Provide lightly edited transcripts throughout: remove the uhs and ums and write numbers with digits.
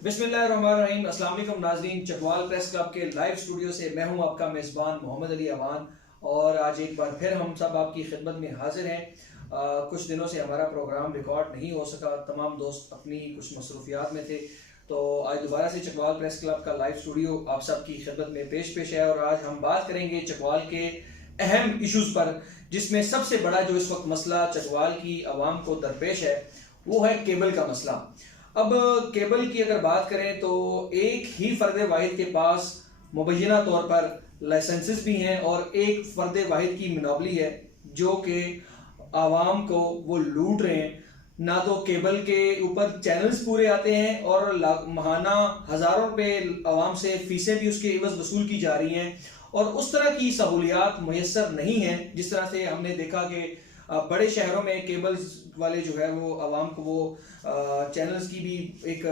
बिस्मिल्लाहिर्रहमानिर्रहीम। अस्सलाम वालेकुम नाज़रीन, चकवाल प्रेस क्लब के लाइव स्टूडियो से मैं हूं आपका मेज़बान मोहम्मद अली अवान। और आज एक बार फिर हम सब आपकी खिदमत में हाजिर हैं। कुछ दिनों से हमारा प्रोग्राम रिकॉर्ड नहीं हो सका, तमाम दोस्त अपनी कुछ मसरूफियात में थे, तो आज दोबारा से चकवाल प्रेस क्लब का लाइव स्टूडियो आप सबकी खिदमत में पेश है। और आज हम बात करेंगे चकवाल के अहम इशूज़ पर, जिसमें सबसे बड़ा जो इस वक्त मसला चकवाल की आवाम को दरपेश है वो है केबल का मसला। अब केबल की अगर बात करें तो एक ही फर्द वाहिद के पास मुबैना तौर पर लाइसेंसेस भी हैं और एक फर्द वाहिद की मिनोबली है जो कि आवाम को वो लूट रहे हैं। ना तो केबल के ऊपर चैनल्स पूरे आते हैं और महाना हज़ारों रुपए आवाम से फीसें भी उसके एवज वसूल की जा रही हैं, और उस तरह की सहूलियात मुयस्सर नहीं है जिस तरह से हमने देखा कि बड़े शहरों में केबल्स वाले जो है वो आवाम को वो चैनल्स की भी एक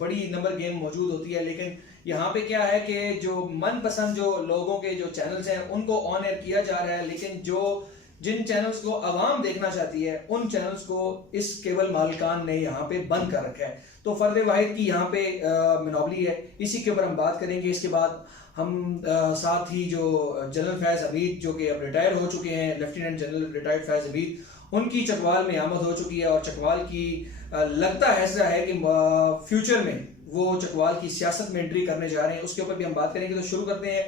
बड़ी नंबर गेम मौजूद होती है। लेकिन यहाँ पे क्या है कि जो मनपसंद जो लोगों के जो चैनल्स हैं उनको ऑन एयर किया जा रहा है, लेकिन जिन चैनल्स को आवाम देखना चाहती है उन चैनल्स को इस केबल मालिकान ने यहाँ पे बंद कर रखा है। तो फर्द वाहिद की यहाँ पे मिनोबली है, इसी के ऊपर हम बात करेंगे। इसके बाद हम साथ ही जो जनरल फैज हमीद जो कि अब रिटायर हो चुके हैं, lieutenant general retired Faiz Hamid, उनकी चकवाल में आमद हो चुकी है और चकवाल की लगता ऐसा है कि फ्यूचर में वो चकवाल की सियासत में एंट्री करने जा रहे हैं। उसके ऊपर भी हम बात करेंगे। तो शुरू करते हैं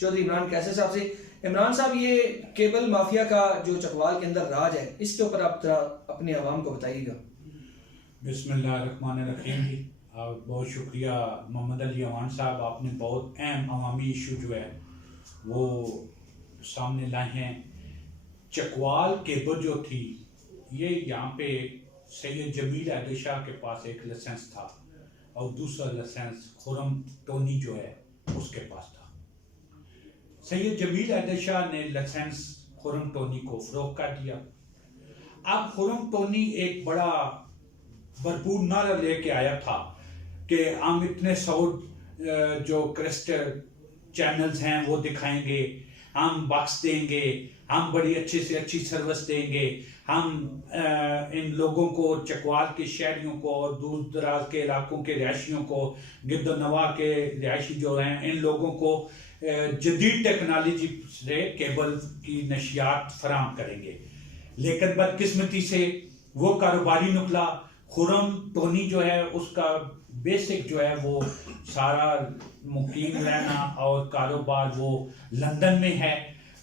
चौधरी इमरान कैसर साहब से। इमरान साहब, ये केबल माफिया का जो चकवाल के अंदर राज है, इसके ऊपर आप जरा अपने आवाम को बताइएगा। बिस्मिल्लाहिर्रहमानिर्रहीम जी, बहुत शुक्रिया मोहम्मद अली अवान साहब, आपने बहुत अहम अवामी इशू जो है वो सामने लाए हैं। चकवाल केबल जो थी ये यहाँ पे सैयद जमील अहद शाह के पास एक लाइसेंस था और दूसरा लाइसेंस खुरम टोनी जो है उसके पास था। सैयद जमील अहद शाह ने लाइसेंस खुरम टोनी को फरोख्त कर दिया। अब खुरम टोनी एक बड़ा भरपूर नारा लेके आया था कि हम इतने 100 जो क्रिस्टल चैनल्स हैं वो दिखाएंगे, हम बक्स देंगे, हम बड़ी अच्छी से अच्छी सर्विस देंगे, हम इन लोगों को, चकवाल के शहरियों को और दूर दराज के इलाकों के रिहायशियों को, गिरदोनवा के रिहायशी जो हैं, इन लोगों को जदीद टेक्नोलॉजी से केबल की नशियात फराहम करेंगे। लेकिन बदकिस्मती से वो कारोबारी निकला। खुरम टोनी जो है उसका बेसिक जो है वो सारा मुकीम रहना और कारोबार वो लंदन में है।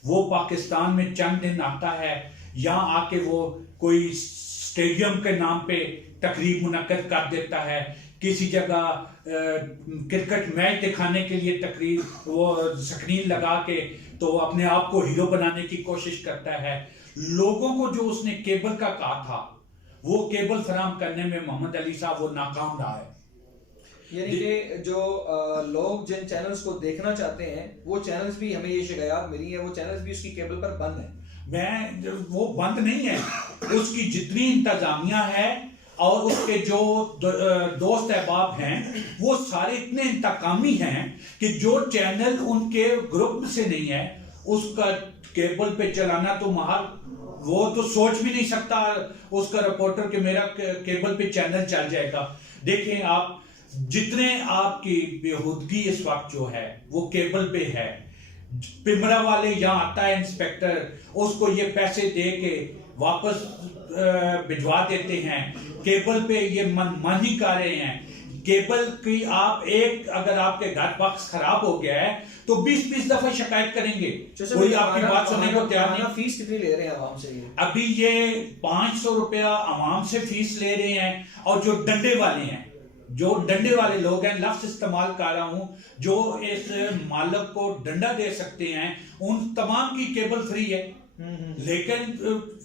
वो पाकिस्तान में चंद दिन आता है, यहाँ आके वो कोई स्टेडियम के नाम पे तकरीब मुनक्कद कर देता है, किसी जगह क्रिकेट मैच दिखाने के लिए तकरीब वो स्क्रीन लगा के तो अपने आप को हीरो बनाने की कोशिश करता है। लोगों को जो उसने केबल का कहा था वो केबल फराहम करने में मोहम्मद अली साहब वो नाकाम रहा है। यानी कि जो लोग जिन चैनल्स को देखना चाहते हैं वो चैनल्स भी, हमें ये शिकायत मिली है, वो चैनल्स भी उसकी केबल पर बंद है। वो बंद नहीं है, उसकी जितनी इंतजामिया है और उसके जो दोस्त अहबाब हैं वो सारे इतने इंतकामी हैं कि जो चैनल उनके ग्रुप से नहीं है उसका केबल पे चलाना तो महाल, वो तो सोच भी नहीं सकता उसका रिपोर्टर कि मेरा केबल पे चैनल चल जाएगा। देखें आप, जितने आपकी बेहूदगी इस वक्त जो है वो केबल पे है। पिमरा वाले यहाँ आता है इंस्पेक्टर, उसको ये पैसे दे के वापस भिजवा देते हैं। केबल पे ये मनमानी कर रहे हैं। केबल की आप एक, अगर आपके घर बक्स खराब हो गया है तो 20-20 दफा शिकायत करेंगे, कोई आपकी बात सुनने को तैयार नहीं। फीस कितनी ले रहे हैं आवाम से? अभी ये 500 रुपया आवाम से फीस ले रहे हैं। और जो डंडे वाले हैं, जो डंडे वाले लोग हैं, लफ्ज इस्तेमाल कर रहा हूं, जो इस मालिक को डंडा दे सकते हैं, उन तमाम की केबल फ्री है। लेकिन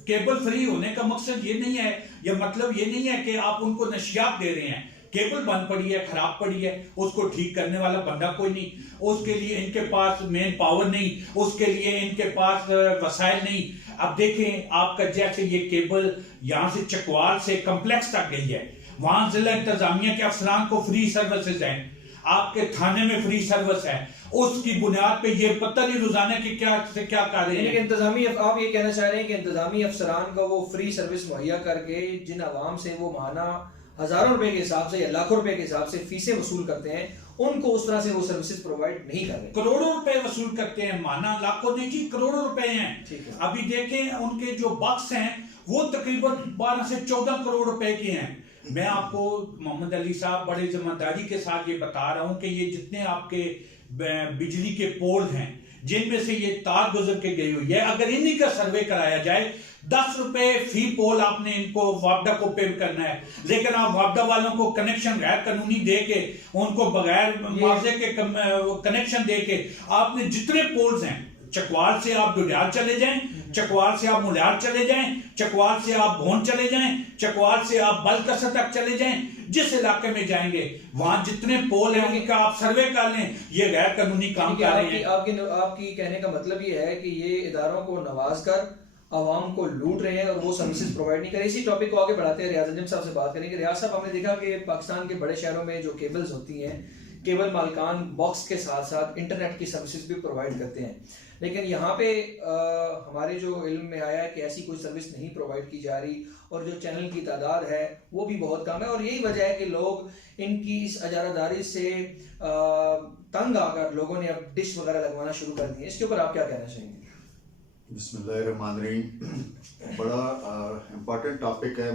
केबल फ्री होने का मकसद ये नहीं है, या मतलब ये नहीं है कि आप उनको नशियात दे रहे हैं। केबल बंद पड़ी है, खराब पड़ी है, उसको ठीक करने वाला बंदा कोई नहीं, उसके लिए इनके पास मेन पावर नहीं, उसके लिए इनके पास वसाइल नहीं। अब देखें आपका, जैसे ये केबल यहाँ से चकवाल से कम्प्लेक्स तक गई है, वहां जिला इंतजामिया के अफसरान को फ्री सर्विसेज हैं, आपके थाने में फ्री सर्विस है, उसकी बुनियाद पे ये पता नहीं रोजाना की क्या से क्या कर रहे हैं। इंतजामी, आप ये कहना चाह रहे हैं कि इंतजामी अफसरान को वो फ्री सर्विस मुहैया करके जिन आवाम से वो माना हजारों रुपए के हिसाब से या लाखों रुपए के हिसाब से फीसें वसूल करते हैं, उनको उस तरह से वो सर्विसेज प्रोवाइड नहीं कर रहे। करोड़ों रुपए वसूल करते हैं, माना लाखों नहीं जी, करोड़ों रुपए हैं। अभी देखें उनके जो बक्स हैं वो तकरीबन 12 से 14 करोड़ रुपए के हैं। मैं आपको मोहम्मद अली साहब बड़े जिम्मेदारी के साथ ये बता रहा हूं कि ये जितने आपके बिजली के पोल हैं जिनमें से ये तार गुजर के गई हुई है, अगर इन्हीं का सर्वे कराया जाए 10 रुपए फी पोल आपने इनको वापडा को पे करना है, लेकिन आप वापडा वालों को कनेक्शन गैर कानूनी दे के, उनको बगैर मुआवजे के कनेक्शन दे के, आपने जितने पोल्स हैं, चकवाल से आप डुडियाल चले जाएं, चकवाल से आप मुलियार चले जाएं, चकवाल से आप भोन चले जाएं, चकवाल से आप बलकसर तक चले जाएं, जिस इलाके में जाएंगे वहां जितने पोल हैं उनका आप सर्वे कर लें, ये गैर कानूनी काम कर रहे हैं। आपकी कहने का मतलब ये है कि ये इदारों को नवाज कर आवाम को लूट रहे हैं और वो सर्विसेज प्रोवाइड नहीं कर रहे। इसी टॉपिक को आगे बढ़ाते हैं, रियाज अंजुम साहब से बात करेंगे। रियाज साहब, हमने देखा कि पाकिस्तान के बड़े शहरों में जो केबल्स होती हैं, केबल मालिकान बॉक्स के साथ साथ इंटरनेट की सर्विसेज भी प्रोवाइड करते हैं, लेकिन यहाँ पे हमारे जो इल्म में आया है कि ऐसी कोई सर्विस नहीं प्रोवाइड की जा रही और जो चैनल की तादाद है वो भी बहुत कम है, और यही वजह है कि लोग इनकी इस अजारादारी से तंग आकर लोगों ने अब डिश वगैरह लगवाना शुरू कर दिए। इसके ऊपर आप क्या कहना चाहेंगे? बिस्मिल्लाहिर्रहमानिर्रहीम। बड़ा इम्पोर्टेंट टॉपिक है,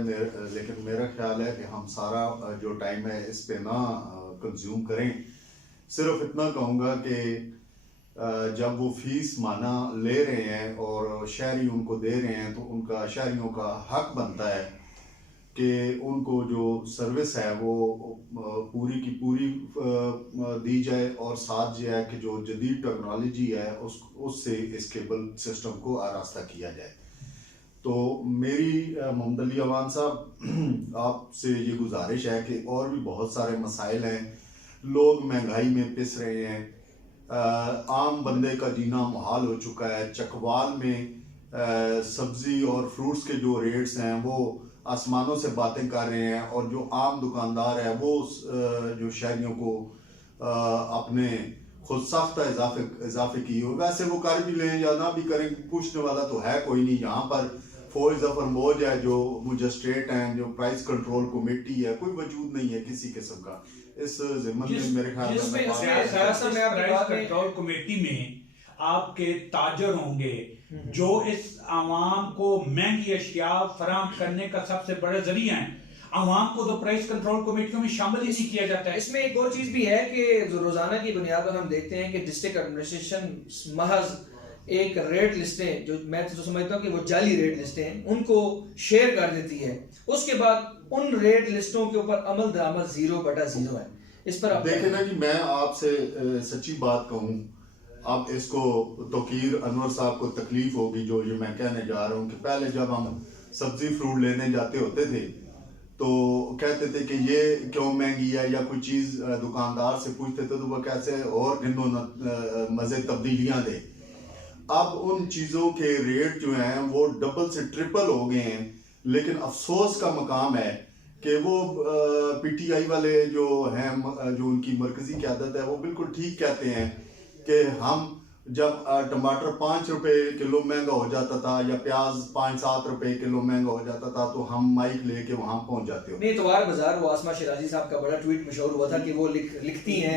लेकिन मेरा ख्याल है कि हम सारा जो टाइम है इस पे ना कंज्यूम करें। सिर्फ इतना कहूँगा कि जब वो फीस माना ले रहे हैं और शहरी उनको दे रहे हैं, तो उनका शहरियों का हक बनता है कि उनको जो सर्विस है वो पूरी की पूरी दी जाए, और साथ जो है कि जो जदीद टेक्नोलॉजी है उससे इस केबल सिस्टम को आरास्ता किया जाए। तो मेरी मोहम्मद अली अवान साहब आपसे ये गुजारिश है कि और भी बहुत सारे मसाइल हैं, लोग महंगाई में पिस रहे हैं, आम बंदे का जीना मुहाल हो चुका है। चकवाल में सब्जी और फ्रूट्स के जो रेट्स हैं वो आसमानों से बातें कर रहे हैं, और जो आम दुकानदार है वो जो शहरियों को अपने खुद साख्ता इजाफे किए हो, वैसे वो कर भी लें या ना भी करें, पूछने वाला तो है कोई नहीं। यहाँ पर फौज जफर मौज है, जो मजिस्ट्रेट हैं, जो प्राइस कंट्रोल कमेटी है, कोई वजूद नहीं है किसी किस्म का इस जिम्मन में। मेरे ख्याल कंट्रोल कमेटी में आपके ताजर होंगे जो इस आवाम को महंगी अशिया फराहम करने का सबसे बड़ा जरिया है। आवाम को तो प्राइस कंट्रोल कमेटियों में शामिल ही नहीं किया जाता है। इसमें एक और चीज भी है कि रोजाना की बुनियाद पर हम देखते हैं कि डिस्ट्रिक्ट एडमिनिस्ट्रेशन महज एक रेट लिस्टें, जो मैं तो समझता हूँ कि वो जाली रेट लिस्टें हैं, उनको शेयर कर देती है। उसके बाद उन रेट लिस्टों के ऊपर अमल दरामद 0/0 है। इस पर आप देखें ना कि मैं आपसे सच्ची बात कहूँ, अब इसको तोकीर अनवर साहब को तकलीफ होगी जो ये मैं कहने जा रहा हूँ कि पहले जब हम सब्जी फ्रूट लेने जाते होते थे तो कहते थे कि ये क्यों महंगी है, या कोई चीज़ दुकानदार से पूछते थे तो वह कैसे और गिनो मज़े तब्दीलियाँ दे। अब उन चीज़ों के रेट जो हैं वो डबल से ट्रिपल हो गए हैं, लेकिन अफसोस का मकाम है कि वो पीटीआई वाले जो हैं, जो उनकी मरकजी क़यादत है, वो बिल्कुल ठीक कहते हैं कि हम जब टमाटर 5 रुपए किलो महंगा हो जाता था या प्याज 5-7 रुपए किलो महंगा हो जाता था तो हम माइक लेके वहां पहुंच जाते हो। नहीं, इतवार बाजार, वो आसमा शिराजी साहब का बड़ा ट्वीट मशहूर हुआ था कि वो लिखती हैं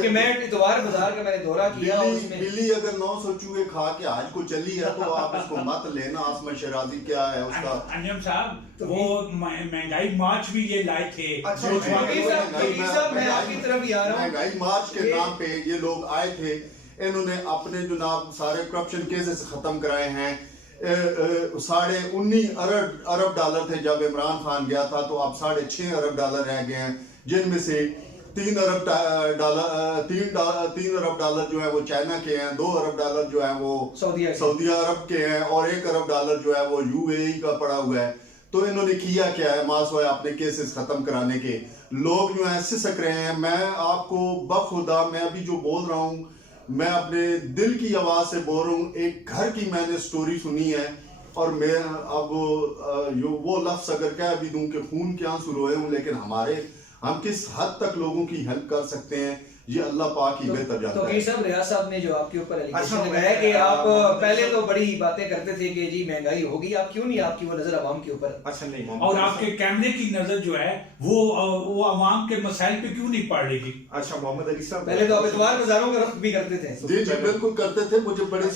कि मैं इतवार बाजार का मैंने दौरा किया, उसमें बिल्ली अगर 900 चूहे खा के आज को चली है तो आप इसको मत लेना। आसमा शिराजी क्या है उसका। अंजुम साहब वो महंगाई मार्च भी ये लाए थे। मैं आपकी तरफ ही आ रहा हूँ। महंगाई मार्च के नाम पे ये लोग आए थे, इन्होंने अपने जनाब सारे करप्शन केसेस खत्म कराए हैं। 19.5 अरब डॉलर थे जब इमरान खान गया था, तो अब 6.5 अरब डॉलर रह गए हैं, जिनमें से 3 अरब डॉलर जो है वो चाइना के हैं, 2 अरब डॉलर जो है वो सऊदी अरब के हैं, और 1 अरब डॉलर जो है वो यूएई का पड़ा हुआ है। तो इन्होंने किया क्या है, मासवाए अपने केसेस खत्म कराने के। लोग जो है सिसक रहे हैं। मैं आपको बखुदा, मैं अभी जो बोल रहा हूँ मैं अपने दिल की आवाज से बोल रहा हूँ। एक घर की मैंने स्टोरी सुनी है, और मैं अब वो लफ्ज अगर कह भी दूं कि खून के आंसू रोए हूँ, लेकिन हम किस हद तक लोगों की हेल्प कर सकते हैं। ये अल्लाह पाक ही बेहतर तो जानता है। साहब, रियाज साहब ने जो आपके ऊपर एलिगेशन अच्छा, लगाया कि आप पहले तो बड़ी बातें करते थे कि जी महंगाई होगी, आप क्यों नहीं, आपकी वो नजर आवाम के ऊपर? अच्छा नहीं, और आपके कैमरे की नजर जो है वो अवाम के मसाइल पे क्यों नहीं पड़ रही? अच्छा मोहम्मद अली साहब, पहले तो आप इतवार बाजारों का रुख भी करते थे। जी जी बिल्कुल करते थे, मुझे बड़े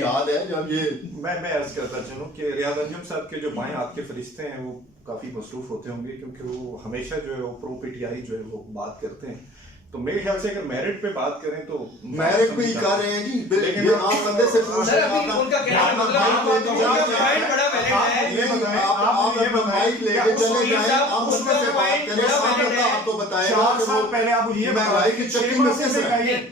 याद है जब ये मैं अर्ज करता चलूं कि रियाज अंजुम साहब के जो बाएं हाथ के फरिश्ते हैं वो काफी मसरूफ होते होंगे, क्योंकि वो हमेशा जो है वो प्रो पीटीआई जो है वो बात करते हैं। तो मेरे ख्याल से अगर मेरिट पे बात करें तो मेरिट पे ही कर रहे हैं जी, लेकिन ये आप बंदे से पूछ सर, अभी उनका कहने का मतलब उनका पॉइंट बड़ा वैलिड है। आप माइक लेके चले जाएं, आप बंदे से बात करें, सामने आपको बताएगा 4 साल पहले आप ये महंगाई की चक्की में से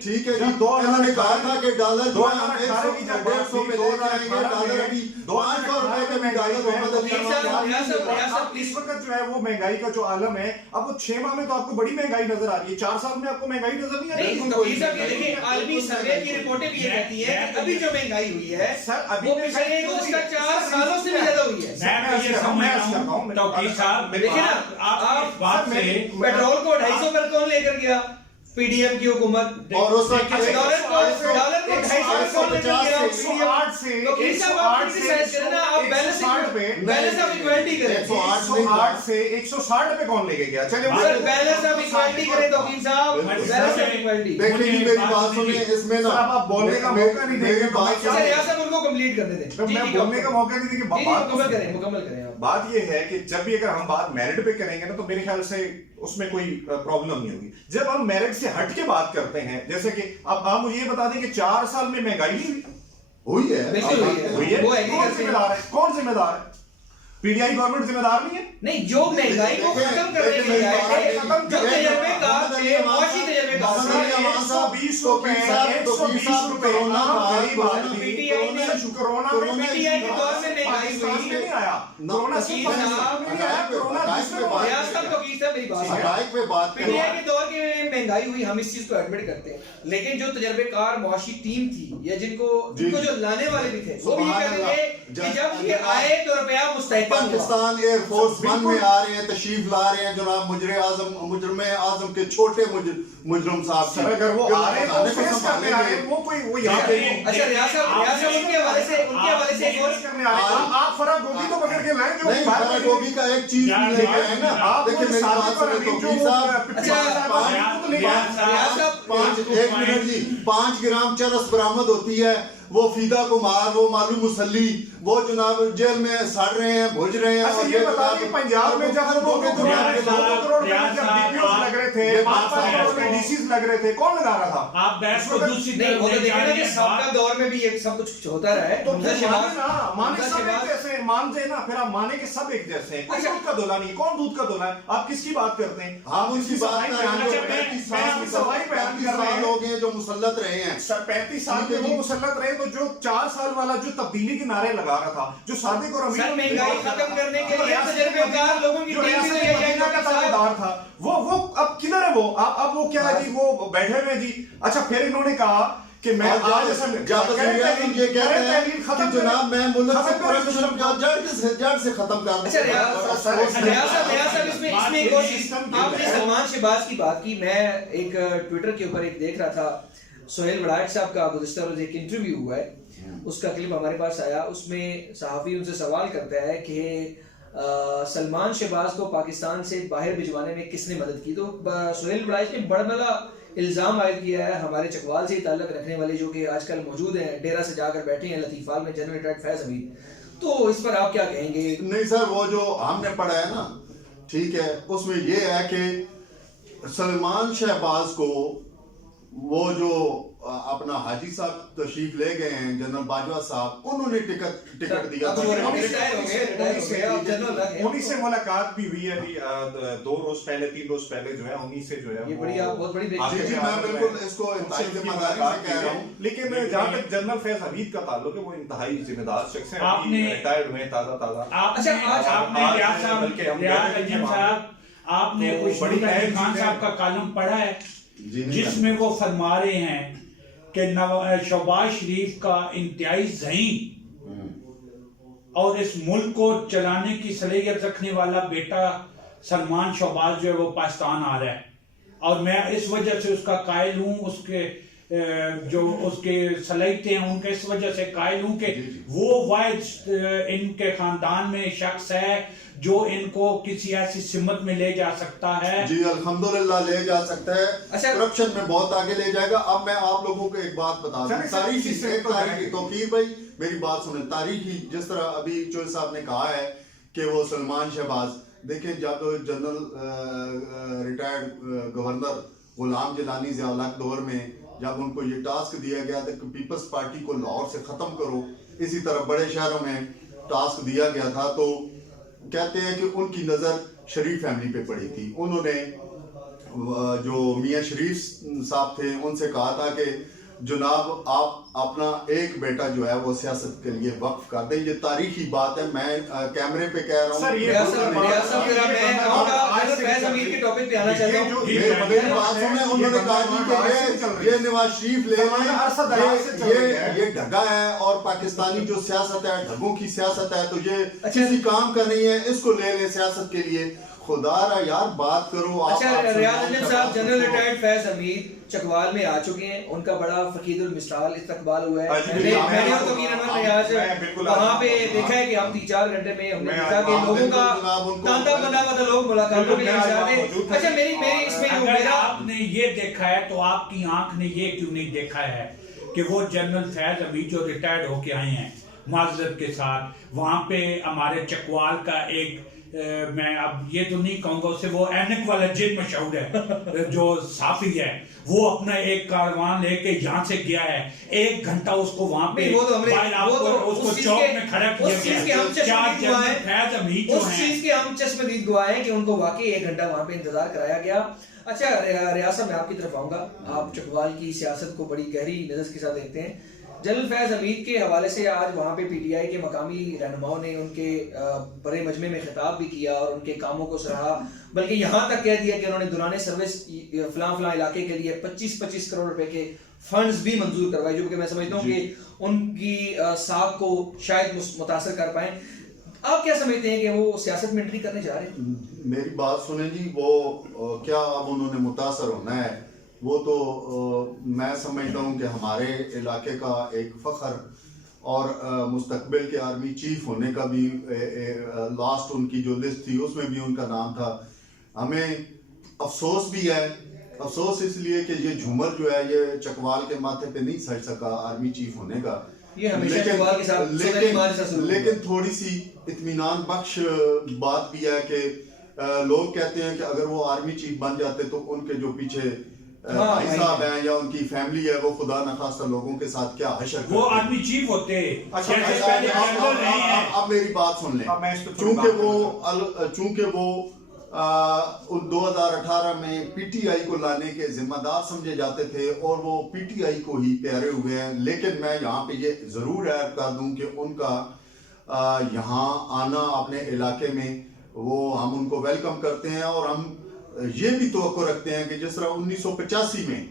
ठीक है जी। इन्होंने कहा था कि डॉलर जो है हम 100-150 पे लेके आएंगे, डॉलर अभी 500 रुपए पे महंगाई मोहम्मद अली इस वक्त जो है वो महंगाई का जो आलम है, अब वो 6 माह में तो आपको बड़ी महंगाई नजर आ रही है, 4 साल में आपको महंगाई नजर नहीं आ रही। नहीं, तो साहब ये देखिए, आलमी सर्वे की रिपोर्टें भी ये कहती है कि अभी जो महंगाई हुई है सर, अभी वो पिछले गुज़श्ता 4 सालों से भी ज्यादा हुई है। मैं ये समझ रहा हूं तौकीर साहब, देखिए ना, आप बात से पेट्रोल को 250 पर कौन लेकर गया? पीडीएम की हुकूमत। और उस वक्त डॉलर को 250 पर कौन लेकर गया? 108 से तो किस साहब आप क्रिटिसाइज करें ना, आप बैलेंस ऑफ इक्वालिटी करें। 108 से 160 पे कौन लेके गया? चलिए सर, बैलेंस ऑफ इक्वालिटी करें तो किस साहब, बैलेंस ऑफ इक्वालिटी। देखिए जी मेरी बात सुनिए, इसमें ना आप बोलने का मौका नहीं देंगे, बात सर यहाँ से उनको कंप्लीट करने दें। मैं बोलने का मौका नहीं देंगे। मुकम्मल करें आप। बात ये है कि जब भी अगर हम बात मेरिट पे करेंगे ना, तो मेरे ख्याल से उसमें कोई प्रॉब्लम नहीं होगी। जब हम मेरिट से हट के बात करते हैं, जैसे कि अब आप मुझे ये बता दें कि 4 साल में महंगाई नहीं हुई है, बिल्कुल हुई है। वो एग्री कौन करते हैं। जिम्मेदार है? कौन जिम्मेदार है? पीडीआई गवर्नमेंट जिम्मेदार नहीं है? नहीं, जो महंगाई को खत्म करने के लिए आए थे, जो तजर्बेकार थे, मुआशी तजर्बेकार थे, 120 रुपए, 120 रुपए पीटीआई ने कोरोना में पीटीआई के दौर में महंगाई हुई नहीं आया, कोरोना से नहीं आया, कोरोना रियासत तो की मेरी बात है, पे बात पीटीआई के दौर की महंगाई हुई, हम इस चीज को एडमिट करते हैं। लेकिन जो तजर्बेकार मुआशी टीम थी या जिनको जो लाने वाले भी थे, वो भी कहते थे कि जब ये आए तो रुपया मुस्तहकम। पाकिस्तान एयरफोर्स 1 में आ रहे हैं, तशरीफ ला रहे हैं जनाब मुजरिम आजम के छोटे मुजरिम साहब। सर अगर वो आ रहे हैं तो फेस करने आ रहे हैं, वो कोई वो यहाँ पे अच्छा रियासत उनके हवाले से एक और करने आ रहे हैं। आप फराग गोभी तो पकड़ के लाएं, जो नहीं फराग गोभी का एक चीज भी लेके आए ना। देखिए मेरी बात सुने तो पीर साहब, एक मिनट जी, 5 ग्राम चरस बरामद होती है, वो फीदा कुमार, वो मालूम मुसल्ली, वो जनाब जेल में सड़ रहे हैं, भुज रहे हैं। अच्छा ये बता दें पंजाब में जब 2 करोड़ रुपए जब डीपीओ लग रहे थे, 5 करोड़ रुपए डीसीज लग रहे थे, कौन लगा रहा था? आप बहस को दूसरी नहीं, वो तो देखिए ना कि सबका दौर में भी ये सब कुछ होता रहा है। तो माने सब एक जैसे मानते ना, फिर आप माने कि सब एक जैसे हैं, कोई दूध का धोला नहीं। कौन दूध का धोला है? आप किसकी बात करते हैं? हम उनकी बात कर रहे हैं, सफाई बयान कर रहे हैं। लोग हैं जो मुसल्लत रहे हैं, 35 साल के वो मुसल्लत रहे, तो जो 4 साल वाला जो तब्दीली के नारे लगा रहा था, जो सादिक और अमीर महंगाई खत्म करने के लिए तजर्बेकार लोगों की टीम भी मदीना का दावेदार था, वो अब किधर है वो? अब वो क्या है जी, वो बैठे हुए जी। अच्छा फिर इन्होंने कहा कि मैं ये कहते हैं कि जनाब मैं मुल्क से करप्शन का जड़ से खत्म कर। अच्छा रियासत इसमें एक और चीज, आपने सलमान शहबाज की बात की। मैं एक ट्विटर के ऊपर एक देख रहा था, सोहेल वड़ाइच साहब का गुज़िश्ता रोज एक इंटरव्यू हुआ है, उसका क्लिप हमारे पास आया। उसमें सहाफ़ी उनसे सवाल करता है कि सलमान शहबाज को पाकिस्तान से बाहर भिजवाने में किसने मदद की? तो सोहेल वड़ाइच ने बड़ा बड़ा इल्ज़ाम आयद किया है हमारे चकवाल से ताल्लुक़ रखने वाले, जो कि आजकल मौजूद हैं, डेरा से जाकर बैठे हैं लतीफ़ाल में, जनरल रिटायर्ड फैज़ हमीद। तो इस पर आप क्या कहेंगे? नहीं सर, वो जो हमने पढ़ा है ना, ठीक है, उसमें ये है कि सलमान शहबाज को वो जो अपना हाजी साहब तशरीफ ले गए हैं, जनरल बाजवा साहब, उन्होंने टिकट दिया था। उन्हीं से मुलाकात भी हुई है अभी 2 रोज पहले 3 रोज पहले जो है, उन्हीं से जो है ये बहुत बड़ी जी मैं बिल्कुल इसको इंतहाई जिम्मेदारी से कह रहा हूं। लेकिन जहां तक जनरल फैज हमीद का ताल्लुक है, वो इंतहाई जिम्मेदार शख्स हैं, आपने रिटायर्ड हुए ताजा। आपने कुछ बड़ी खान साहब का कॉलम पढ़ा है जिसमें वो फरमा रहे हैं कि शहबाज शरीफ का इंतहाई ज़हीन और इस मुल्क को चलाने की सलाहियत रखने वाला बेटा सलमान शहबाज जो है वो पाकिस्तान आ रहा है। और मैं इस वजह से उसका कायल हूँ, उसके जो उसके सलाहियतें हैं उनके इस वजह से कायल हूँ कि वो वाहिद इनके खानदान में शख्स है जो इनको किसी ऐसी सिमत में ले जा सकता है। जी अल्हम्दुलिल्लाह ले जा सकता है। अच्छा, करप्शन में बहुत आगे ले जाएगा। अब मैं आप लोगों को एक बात बता दूं, तारीखी तौकीर भाई मेरी बात सुने, तारीखी जिस तरह अभी चोई साहब ने कहा है कि वो सलमान शहबाज, देखिए जब जनरल रिटायर्ड गवर्नर गुलाम जिलानी ज़िया-उल-हक दौर में जब उनको ये टास्क दिया गया था कि पीपल्स पार्टी को लाहौर से ख़त्म करो, इसी तरह बड़े शहरों में टास्क दिया गया था, तो कहते हैं कि उनकी नज़र शरीफ फैमिली पे पड़ी थी। उन्होंने जो मियाँ शरीफ साहब थे उनसे कहा था कि जनाब आप अपना एक बेटा जो है वो सियासत के लिए वक्फ कर दें। ये तारीखी बात है, मैं कैमरे पे कह रहा हूँ। सर ये टॉपिक पे आना चाहता हूँ। मेरी बात सुने, उन्होंने कहा कि ये नवाज शरीफ ले ये ढगा है और पाकिस्तानी जो सियासत है ढगों की सियासत है, तो ये किसी काम का नहीं है, इसको ले ले सियासत के लिए। खुदारा यार बात करो। अच्छा, रियाज अंजुम साहब जनरल रिटायर्ड फैज हमीद चकवाल में आ चुके हैं, उनका बड़ा फकीदुल मिसाल इस्तकबाल हुआ है। मैंने तो रियाज वहाँ पे देखा है कि हम 3-4 घंटे में हमने देखा कि लोगों का तांता बना हुआ था, लोग मुलाकातों के लिए जाते। अच्छा मेरी इसमें जो मेरा आपने ये देखा है तो आपकी आंख ने ये क्यों नहीं देखा है कि वो जनरल फैज हमीद जो रिटायर्ड होके आए हैं माजरत के साथ, वहाँ पे हमारे चकवाल का एक मैं अब ये तो नहीं कहूंगा उसे, वो ऐनक वाला जिन मशहूर है जो साफी है, वो अपना एक कारवान लेके यहाँ से गया है, 1 घंटा उसको वहाँ पे उसको चौक में खड़ा किया गया। उस चीज के हम चश्मदीद गवाह हैं कि उनको वाकई 1 घंटा वहाँ पे इंतजार कराया गया। अच्छा रियासत में आपकी तरफ आऊंगा, आप चकवाल की सियासत को बड़ी गहरी नजर के साथ देखते हैं। जनरल फैज हमीद के हवाले से आज वहाँ पे पीटीआई के मकामी रहनुमाओं ने उनके बड़े मजमे में खिताब भी किया और उनके कामों को सराहा, बल्कि यहाँ तक कह दिया कि उन्होंने दुराने सर्विस फलां इलाके के लिए 25-25 करोड़ रुपए के फंड्स भी मंजूर करवाए, जो कि मैं समझता हूँ कि उनकी साख को शायद मुतासर कर पाए। आप क्या समझते हैं कि वो सियासत में एंट्री करने जा रहे हैं? मेरी बात सुने जी, वो क्या अब उन्होंने मुतासर होना है, वो तो मैं समझता हूँ कि हमारे इलाके का एक फ़ख्र और मुस्तकबिल के आर्मी चीफ होने का भी लास्ट उनकी जो लिस्ट थी उसमें भी उनका नाम था। हमें अफसोस भी है, अफसोस इसलिए कि ये झूमर जो है ये चकवाल के माथे पे नहीं सज सका आर्मी चीफ होने का। ये हमेशा चकवाल के साथ लेकिन थोड़ी सी इत्मीनान बख्श बात भी है कि लोग कहते हैं कि अगर वो आर्मी चीफ बन जाते तो उनके जो पीछे भाई साहब हैं या उनकी फैमिली है वो खुदा न खास्ता लोगों के साथ क्या हशर, वो आर्मी चीफ होते। अच्छा अब मेरी बात सुन लें, चूंकि वो 2018 में पीटीआई को लाने के जिम्मेदार समझे जाते थे और वो पीटीआई को ही प्यारे हुए हैं, लेकिन मैं यहाँ पे ये जरूर ऐड कर दूं कि उनका यहाँ आना अपने इलाके में वो हम उनको वेलकम करते हैं और हम ये भी तवक्को रखते हैं कि जिस तरह 1985 में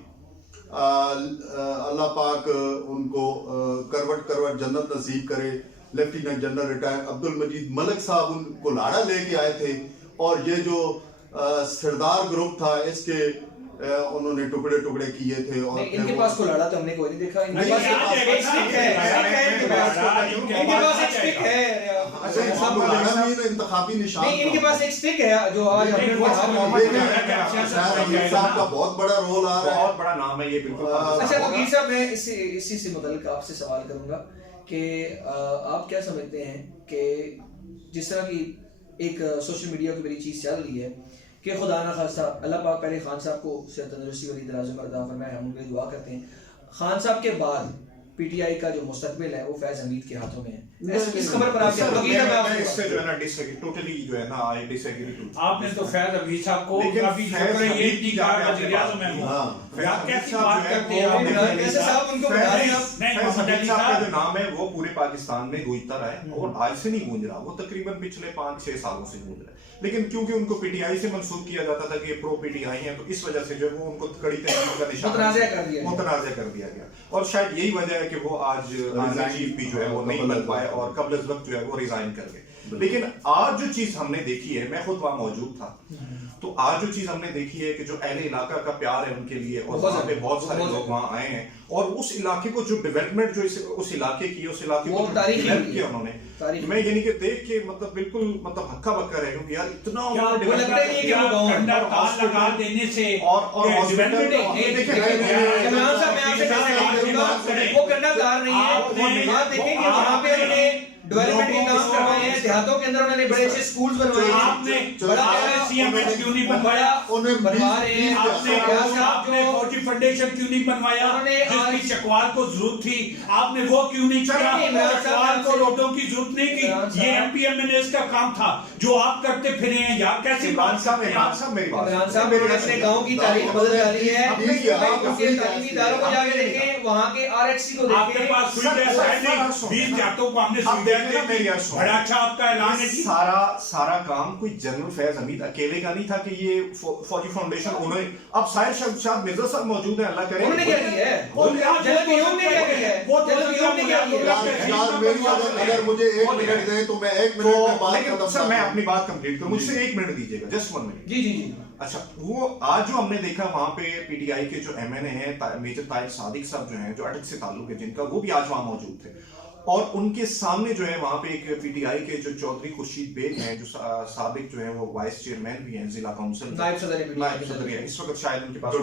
अल्लाह पाक उनको करवट जन्नत नसीब करे, लेफ्टिनेंट जनरल रिटायर्ड अब्दुल मजीद मलिक साहब उनको लाड़ा लेके आए थे और ये जो सरदार ग्रुप था इसके उन्होंने टुकड़े टुकड़े किए थे। और इनके पास को लड़ा तो हमने कोई नहीं देखा। इनके पास एक स्टिक है। इंतखाबी निशान नहीं, इनके पास एक स्टिक है जो आज साहब का बहुत बड़ा रोल आ रहा है, बहुत बड़ा नाम है ये बिल्कुल। अच्छा तो गिर साहब मैं इसी से मुताल्लिक आपसे सवाल करूंगा कि आप क्या समझते हैं कि जिस तरह की एक सोशल मीडिया की बड़ी चीज चल रही है कि खुदा ना खास्ता अल्लाह पाक पहले खान साहब को सेहत तंदुरुस्ती वाली दराज़ उम्र अता फरमाए, हम उनके दुआ करते हैं। खान साहब के बाद पीटीआई का जो मुस्तकबिल है वो फैज हमीद के हाथों में है। इस खबर पर आप क्या मैं इससे जो है ना डिसएग्री टोटली जो है ना आई डिसएग्री टू। आपने तो फैज हमीद साहब को काफी शुक्र ये नहीं कहा वज़ीर आज़म में हूं। आप कैसी बात करते हैं आप? कैसे साहब उनको बता रहे हैं आप? नहीं, फैज हमीद साहब का साहब जो नाम है वो पूरे पाकिस्तान में गूंजता रहा है और आज से नहीं गूंज रहा, वो तकरीबन पिछले 5-6 सालों से गूंज रहा है। लेकिन क्योंकि उनको पीटीआई से मंसूब किया जाता था कि ये प्रो पीटीआई हैं, तो इस वजह से जो है वो उनको कड़ी तरीके का निशान मुतनाज़ कर दिया गया और शायद यही वजह है कि वो आज चीफ भी जो है वो नहीं बन पाए और कबल अज़ वक्त जो है वो रिजाइन कर गए। लेकिन आज जो चीज हमने देखी है, मैं खुद वहां मौजूद था, तो आज जो चीज हमने देखी है कि जो अहले इलाका का प्यार है उनके लिए और वहाँ पे बहुत सारे लोग वहाँ आए हैं और उस इलाके को जो डेवलपमेंट जो उस इलाके की उस इलाके को डेवलप किया उन्होंने, मैं ये नहीं कि देख के मतलब बिल्कुल मतलब हक्का बक्का रह गया यार इतना लगा देने से और वो करना कार नहीं है। आप देखेंगे वहाँ पे उन्होंने डेवलपमेंट के काम करवाए हैं, देहातों के अंदर उन्होंने बड़े अच्छे स्कूल्स बनवाए हैं। आपने सीएमएच क्यों नहीं बनवाया? बनवा रहे हैं। आपने फौजी फाउंडेशन क्यों नहीं बनवाया? जिसकी चकवाल को जरूरत थी आपने वो क्यों नहीं किया? चकवाल को रोडों की जरूरत नहीं की, ये एमपीएमएनएस का काम था जो आप करते फिरे हैं। यार कैसी बात इमरान साहब अपने गाँव की तारीख बदल जा रही है। तालीमी इदारों को जाके देखें, वहाँ के आरएचसी को आपके देखें। पास सुविधा 20 जातों को हमने सुविधा बड़ा अच्छा आपका ऐलान है। सारा काम कोई जनरल फैज हमीद अकेले का नहीं था कि ये फौजी फाउंडेशन उन्होंने, अब शायद शाहद मिर्जा साहब मौजूद हैं, अल्लाह करे उन्होंने क्या किया है? अगर मुझे 1 मिनट दें तो मैं 1 मिनट में बात खत्म सर मैं अपनी बात कंप्लीट करूं, मुझसे 1 मिनट दीजिएगा, जस्ट 1 मिनट। जी। अच्छा, वो आज जो हमने देखा वहां पे पीटीआई के जो एमएनए हैं मेजर ताहिर सादिक साहब जो हैं, जो अटक से ताल्लुक है जिनका, वो भी आज वहां मौजूद थे और उनके सामने जो है वहां पे एक पीटीआई के जो चौधरी खुर्शीद बेग हैं जो साबिक जो है वो वाइस चेयरमैन भी हैं जिला काउंसिल, नायब सदर है इस वक्त शायद उनके पास।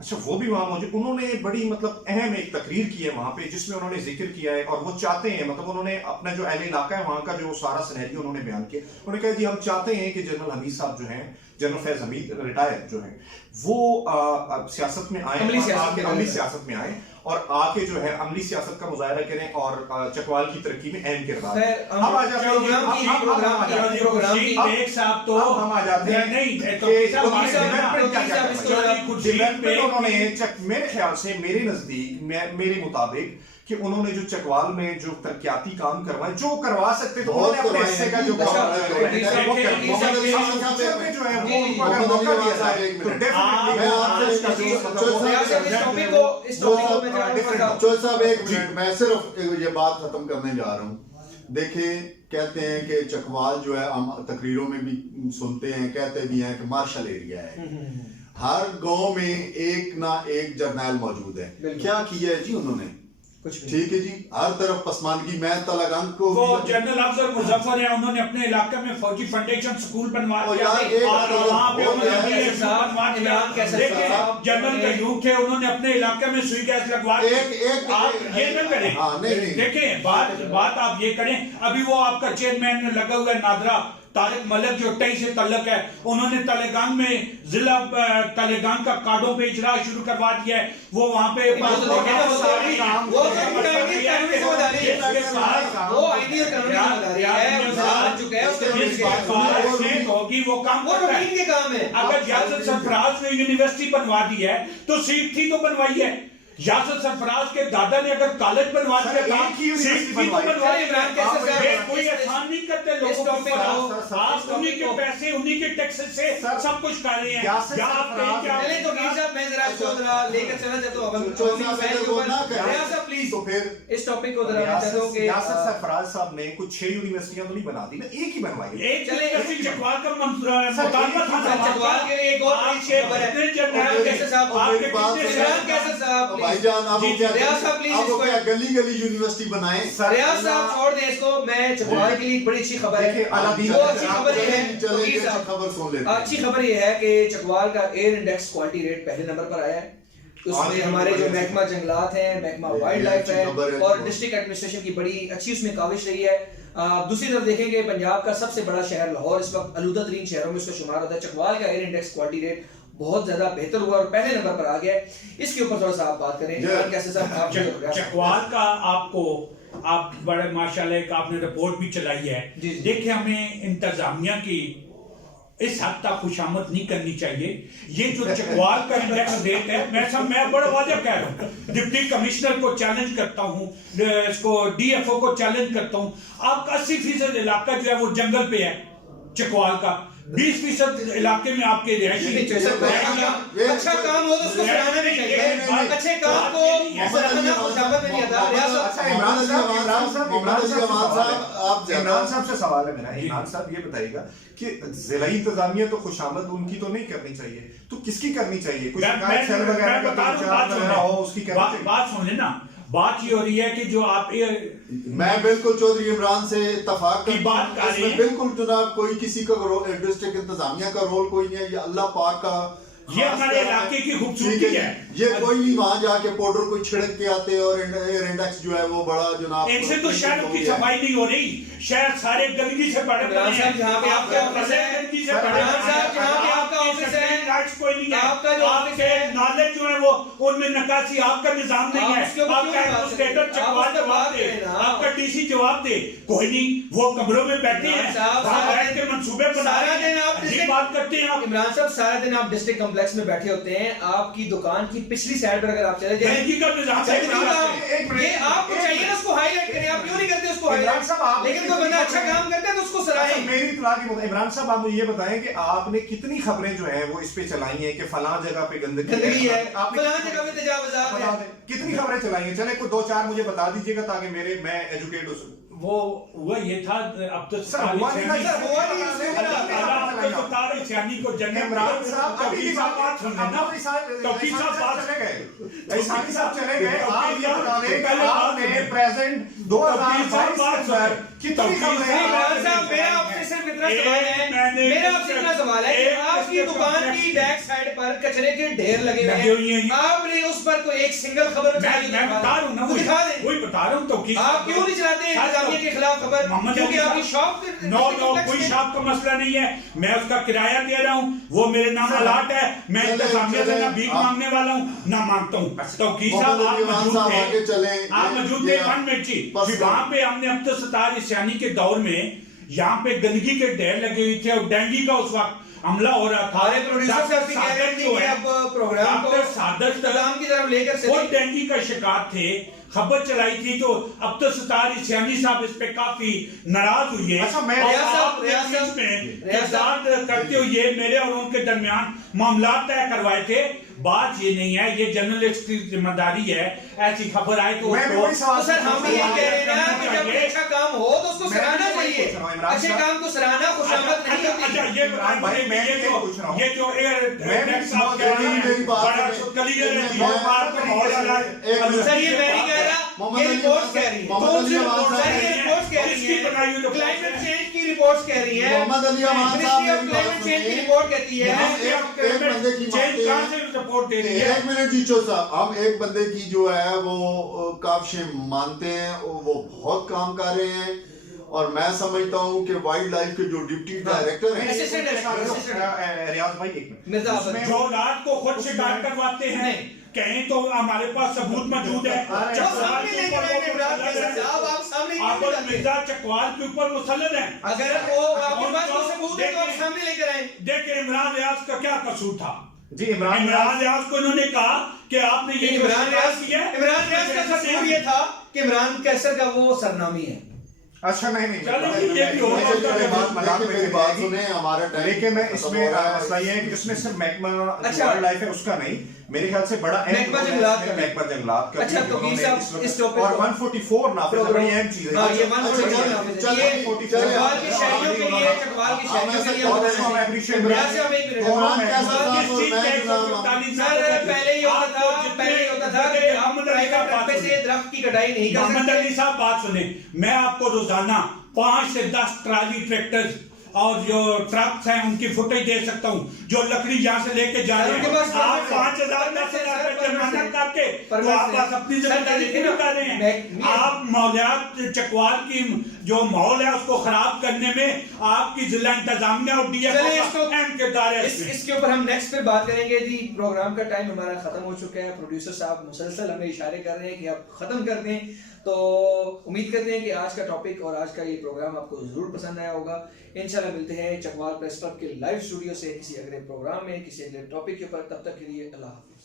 अच्छा, वो भी वहां मौजूद, उन्होंने बड़ी मतलब अहम एक तकरीर की है वहां पे जिसमें उन्होंने जिक्र किया है और वो चाहते हैं, मतलब उन्होंने अपना जो अहले इलाका है वहां का जो सारा सिनेरियो उन्होंने बयान किया। उन्होंने कहा जी हम चाहते हैं कि जनरल हमीद साहब जो हैं, जनरल फैज हमीद रिटायर जो है वो सियासत में आए, अमली सियासत में आए और आके जो है अमली सियासत का मुजाहरा करें और चकवाल की तरक्की में अहम किरदार। अब आ जाते हैं मेरे ख्याल से, मेरे नजदीक, मेरे मुताबिक कि उन्होंने जो चकवाल में जो तरक्याती काम करवाए, जो करवा सकते तो उन्होंने अपने हिस्से का जो काम जो है वो उनको अगर मौका दिया जाए तो डेफिनेटली। साहब 1 मिनट, मैं सिर्फ ये बात खत्म करने जा रहा हूँ। देखें, कहते हैं कि चकवाल जो है हम तकरीरों में भी सुनते हैं, कहते भी हैं कि मार्शल एरिया है, हर गांव में एक ना एक जर्नैल मौजूद है। क्या किया है जी उन्होंने? ठीक है जी, हर तरफ पसमानगी। मैं तलागंग को वो जनरल अफसर मुजफ्फर है, उन्होंने अपने इलाके में फौजी फाउंडेशन स्कूल बनवा दिया और वहाँ पे जनरल कयूम थे, उन्होंने अपने इलाके में सुई गैस लगवा दी। आप ये न करें, देखें बात आप ये करें, अभी वो आपका चेयरमैन लगा हुआ है नादरा तारिक मलिक जो टई से तल्लक है, उन्होंने तलेगांग में जिला तलेगांग का कार्डों पे इजरा शुरू करवा दिया है। वो वहाँ पे होगी वो काम है। अगर यासर सरफराज ने यूनिवर्सिटी बनवा दी है तो सीट थी तो बनवाई है। यासर सरफराज के दादा ने अगर कॉलेज बनवा दिया कोई एहसान नहीं करते लोगों पे, आप उन्हीं के पैसे उन्हीं के टैक्स से सब कुछ कर रहे हैं। प्लीज तो फिर इस टॉपिक को यासर सरफराज साहब ने कुछ 6 यूनिवर्सिटियां तो नहीं बना दी ना, एक ही बनवाई। एक यूनिवर्सिटी चकवाल का मुतालबा था, चकवाल के एक और भाईजान आप क्या गली गली यूनिवर्सिटी बनाएं? रियाज साहब छोड़ दें इसको, मैं चकवाल के लिए बड़ी अच्छी खबर है। वो अच्छी खबर ये है, खबर सुन लेते हैं। अच्छी खबर ये है कि चकवाल का एयर इंडेक्स क्वालिटी रेट पहले नंबर पर आया है। उसमें हमारे जो महकमा जंगलात है, महकमा वाइल्ड लाइफ है और डिस्ट्रिक्ट एडमिनिस्ट्रेशन की बड़ी अच्छी उसमें काविश रही है। दूसरी तरफ देखेंगे पंजाब का सबसे बड़ा शहर लाहौर इस वक्त आलूदा तरीन शहरों में इसका शुमार होता है। चकवाल का एयर इंडेक्स क्वालिटी रेट बहुत ज्यादा बेहतर हुआ और पहले नंबर पर आ गया। इसके ऊपर थोड़ा सा आप बात करें कैसे साहब? चकवाल का आपको आप बड़े माशाल्लाह आपने रिपोर्ट भी चलाई है। देखिए, हमें इंतजामिया की इस हद तक खुशामद नहीं करनी चाहिए। ये जो चकवाल का इंडेक्स रेट है, मैं बड़ा वाजह कह रहा हूँ, डिप्टी कमिश्नर को चैलेंज करता हूँ, इसको डीएफओ को चैलेंज करता हूँ। आपका 80% इलाका जो है वो जंगल पे है चकवाल का, 20% इलाके में आपके रिहायशी अच्छा काम हो तो उसको सराहना नहीं चाहिए, अच्छे काम को सराहना खुशामद में नहीं आता। अच्छा इमरान साहब से सवाल है मेरा। इमरान साहब ये बताइएगा कि जिला इंतजामिया तो खुशामद उनकी तो नहीं करनी चाहिए, तो किसकी करनी चाहिए? कुछ शिकायत सेल वगैरह का हो उसकी करनी चाहिए। बात सुन लेना, बात ये हो रही है कि जो आप मैं बिल्कुल चौधरी इमरान से इत्तफाक की बात कर रहे हैं। बिल्कुल जनाब, कोई किसी का डिस्ट्रिक्ट इंतजामिया का रोल कोई नहीं है, ये अल्लाह पाक का, ये हमारे इलाके की खूबसूरती है। ये कोई नहीं वहां जाके पाउडर कोई छिड़क के आते और इंडेक्स जो है वो बड़ा जनाब, इनसे तो शहरों की सफाई नहीं हो रही, शहर सारे गंदगी से पड़े पड़े हैं। जहाँ पे आपका ऑफिस है, गंदगी से पड़े कोई नहीं है, आपका जो आपके नाले जो है वो उनमें नकासी, आपका निजाम नहीं है, आपका एडमिनिस्ट्रेटर चकवाल जवाब दे, आपका डीसी जवाब दे, कोई नहीं, वो कमरों में बैठे हैं, बैठ के मंसूबे बना रहे हैं, ये बात करते हैं आप। इमरान साहब सारा दिन आप डिस्ट्रिक्ट कॉम्प्लेक्स में बैठे होते हैं, आपकी दुकान की पिछली साइड पर अगर आप चले जाए, ये आपको चाहिए ना उसको हाईलाइट करें, आप क्यों नहीं करते उसको हाईलाइट? लेकिन कोई बंदा अच्छा काम करता है तो उसको सराहें। मेरी इत्तला की बात, इमरान साहब आप मुझे ये बताएं कि आपने कितनी खबरें जो है वो इस पे चलाई हैं कि फलां जगह पे गंदगी है, फलां जगह पे तजावुज़ात है, कितनी खबरें चलाई हैं? चले कोई 2-4 मुझे बता दीजिएगा ताकि मैं एजुकेट हो सकूं। वो हुआ ये था, अब तो सर हुआ नहीं को जन्नत इमरान साहब अभी बात चले गए। आप ये बता दें कि आपने प्रेजेंट 2022 में कितनी खबरें? इमरान साहब मेरा आपसे सिर्फ इतना सवाल है, मेरा आपसे इतना सवाल है कि आपकी दुकान की बैक साइड पर कचरे के ढेर लगे हुए हैं, आपने उस पर कोई एक सिंगल खबर मैं बता रहा हूं ना, दिखा दें, वही बता रहा हूं। तो आप क्यों नहीं चलाते इंतजामिया के खिलाफ खबर? क्योंकि आपकी शॉप नो कोई शॉप का मसला नहीं है, मैं उसका किराया दे रहा हूँ, वो मेरे नाम अलाट है, मैं इंतजामिया से ना भीख मांगने वाला हूँ ना मांगता हूँ। तो साहब आप मौजूद थे 1 मिनट जी, वहां पे हमने अब तो सतार इस्यानी के दौर में यहाँ पे गंदगी के ढेर लगे हुए थे और डेंगू का उस वक्त हमला हो रहा था। प्रोग्राम को सादत की तरफ लेकर वो डेंगू का शिकार थे, खबर चलाई थी, तो अब तो सतार इस्यानी साहब इस पे काफी नाराज हुए। अच्छा, मैं करते हुए मेरे और उनके दरमियान मामला तय करवाए थे। बात ये नहीं है, ये जर्नलिस्ट की जिम्मेदारी है, ऐसी खबर आए तो सर हम ये कह रहे हैं ना कि जब अच्छा काम हो तो उसको सराहना चाहिए, अच्छे काम को सराहना खुशामद नहीं होती। अच्छा ये जो सर ये मैं नहीं कह रहा, ये रिपोर्ट्स कह रही है, कौन सी रिपोर्ट? सर ये रिपोर्ट्स कह रही है, क्लाइमेट चेंज की रिपोर्ट्स कह रही है, मिनिस्ट्री ऑफ क्लाइमेट चेंज की रिपोर्ट कहती है। एक मिनट जी चो साहब, हम एक बंदे की जो है वो काफिश मानते हैं, वो बहुत काम कर रहे हैं, और मैं समझता हूँ कि वाइल्ड लाइफ के जो डिप्टी डायरेक्टर हैं, रियाज भाई एक मिनट, जो रात को खुद शिकार करवाते हैं, कहीं तो हमारे पास सबूत मौजूद है। मिर्जा चकवाल के ऊपर मुसल्लत है, अगर वो आपके पास कोई सबूत है तो आप सामने लेकर आए। देखिए इमरान रियाज का क्या कसूर था जी? इमरान रियाज को इन्होंने कहा कि आपने ये इमरान रियाज का कसूर ये था कि इमरान कैसर का वो सरनामी है। अच्छा नहीं मेरी बात सुने, हमारा टाइम, लेकिन मैं इसमें मसला ये है कि इसमें सिर्फ महकमा वाइल्ड लाइफ है उसका नहीं, मेरे ख्याल से बड़ा महकमा जंगलात का। अच्छा तो इस टॉपिक और 144 नाफिज बड़ी अहम चीज है। हां ये 144 नाफिज है, ये चकवाल के शहरियों के लिए, चकवाल के शहरियों के लिए हम एप्रिशिएट करते हैं। पहले ही होता था कि हम प्राइवेट रकबे से दरख्त की कटाई नहीं कर सकते। मोहम्मद अली साहब बात सुने, मैं आपको रोजाना 5 से 10 ट्राली ट्रैक्टर्स और जो ट्रक्स हैं उनकी फुटेज दे सकता हूँ, जो लकड़ी यहाँ से लेके जा रहे हैं। आप 5,000 10,000 रुपए जुर्माना करके तो आप अपनी जिम्मेदारी नहीं कर रहे हैं। आप मौलियात चकवाल की जो माहौल है उसको खराब करने में आपकी जिला इंतजामिया और डीएफओ का अहम किरदार है। इसके ऊपर हम नेक्स्ट पे बात करेंगे जी। प्रोग्राम का टाइम हमारा खत्म हो चुका है, प्रोड्यूसर साहब मुसलसल हमें इशारे कर रहे हैं कि आप खत्म कर दें, तो उम्मीद करते हैं कि आज का टॉपिक और आज का ये प्रोग्राम आपको जरूर पसंद आया होगा। इंशाल्लाह मिलते हैं चकवाल प्रेस क्लब के लाइव स्टूडियो से किसी अगले प्रोग्राम में किसी अगले टॉपिक के ऊपर। तब तक के लिए अल्लाह हाफिज।